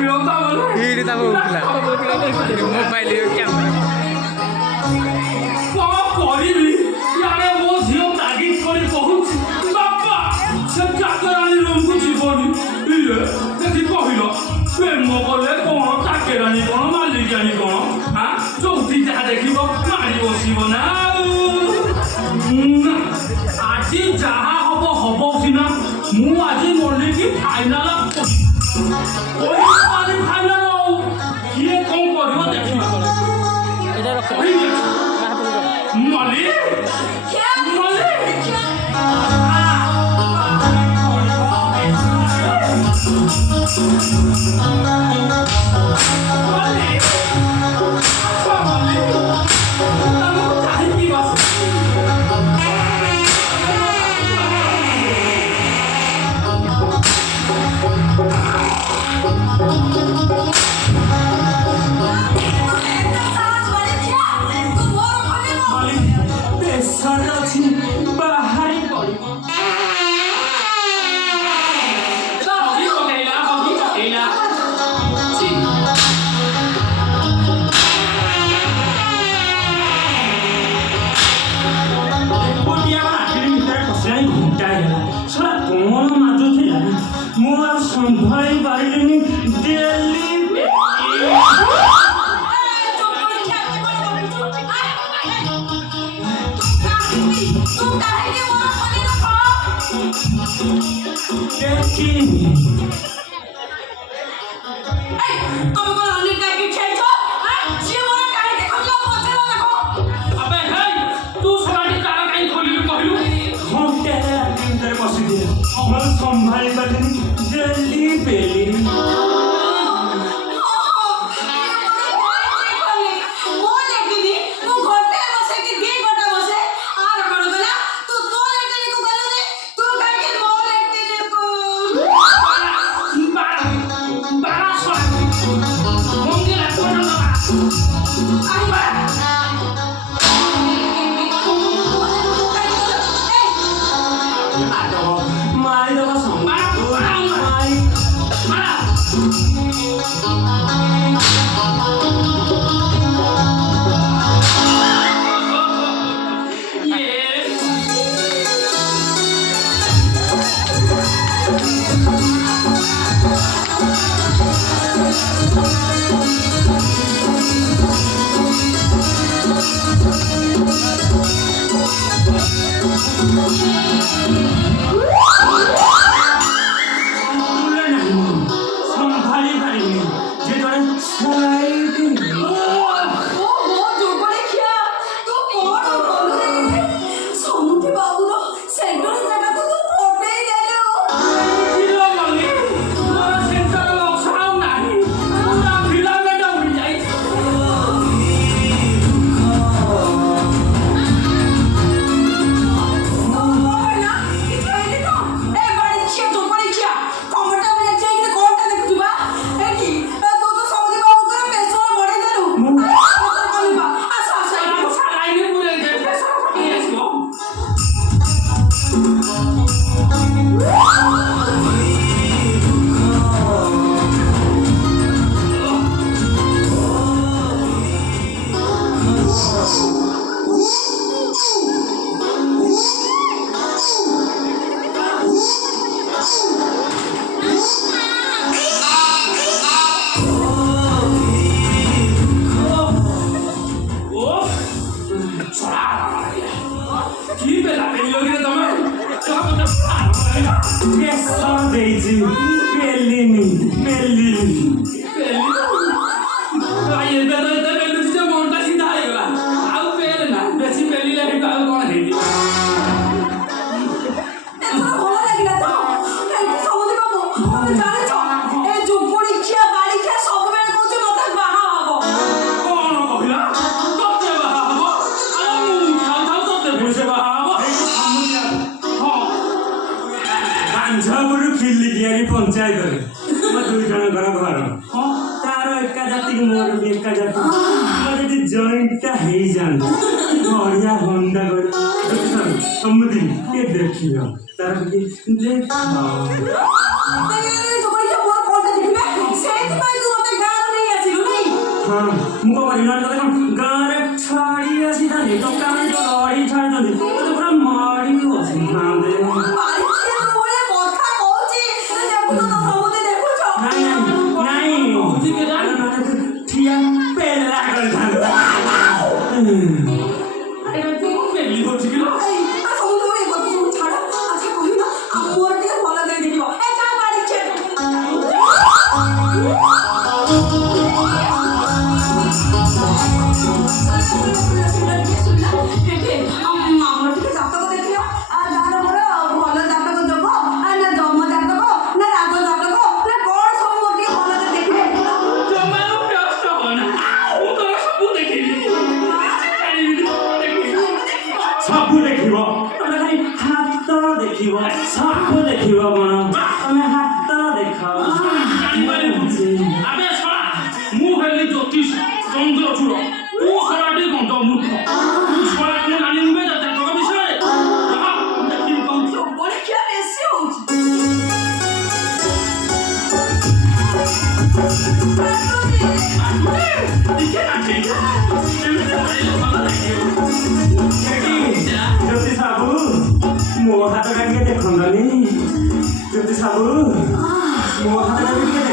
ଏଇଠି ତା ବୋଉଥିଲା mobile camera କଣ କରିବି ଇଆଡେ ମୋ ଝିଅ ତାଗିଦ କରି କହୁଛି ବାପା ସେ ଚାକରାଣୀ ରୁମକୁ ଯିବନି ଇଏ ଯଦି କହିଲ ପ୍ରେମ କଲେ କଣ ଚାକରାଣୀ କଣ ମାଲିକାଣୀ କଣ ଯୋଉଠି ଯାହା ଦେଖିବ ମାରି ବସିବ ନା ଆଜି ଯାହା ହବ ହବ ସିନା ମୁଁ ଆଜି ମଲ୍ଲିକି ଫାଇନାଲ ଫାଇନାଲ ଆଉ କିଏ କଣ କରିବ ଦେଖିବା Molly? Molly? संभाई पारिनी दिल्ली संभाई पारिनी दिल्ली पेली पंचायत दुई जन घर घर तार एका जाति मोर भी एका जाति जी जॉइंटा हो जाए बढ़िया हंडा समुद्री ये देखिए तार देख ଆମର ଟିକେ ଜାତକ ଦେଖିବ ତାର ମୋର ଭଲ ଜାତକ ଯୋଗ ନା ଜନ୍ମ ଜାତକ ନା ରାଜ ଜାତକ ନା କଣ ସବୁ ମୋର ଟିକେ ଭଲରେ ଦେଖିବେ ଜମା ବ୍ୟସ୍ତ ହନା ମୁଁ ତୋର ସବୁ ଦେଖିବି ସବୁ ଦେଖିବ ତମେ ଖାଲି ହାତ ଦେଖିବ ସବୁ ଦେଖିବ କଣ ତମେ ହାତ ଦେଖ আবে ছড়া মু হেলি জ্যোতিষ চন্দ্রচূড় তু ছড়াটি গন্ধ মূর্খ ছড়া কোন জানি নিবে যাতে তোর বিষয়ে দেখি কৌছ পরীক্ষা বেশি হচ্ছে দেখে আছে এমনি ভালো লাগে ଜ୍ୟୋତି ସାହୁ ମୋ ହାତ କାଟିକେ ଦେଖନ୍ତନି ଜ୍ୟୋତି ସାହୁ ମୋ ହାତ କାଟିକେ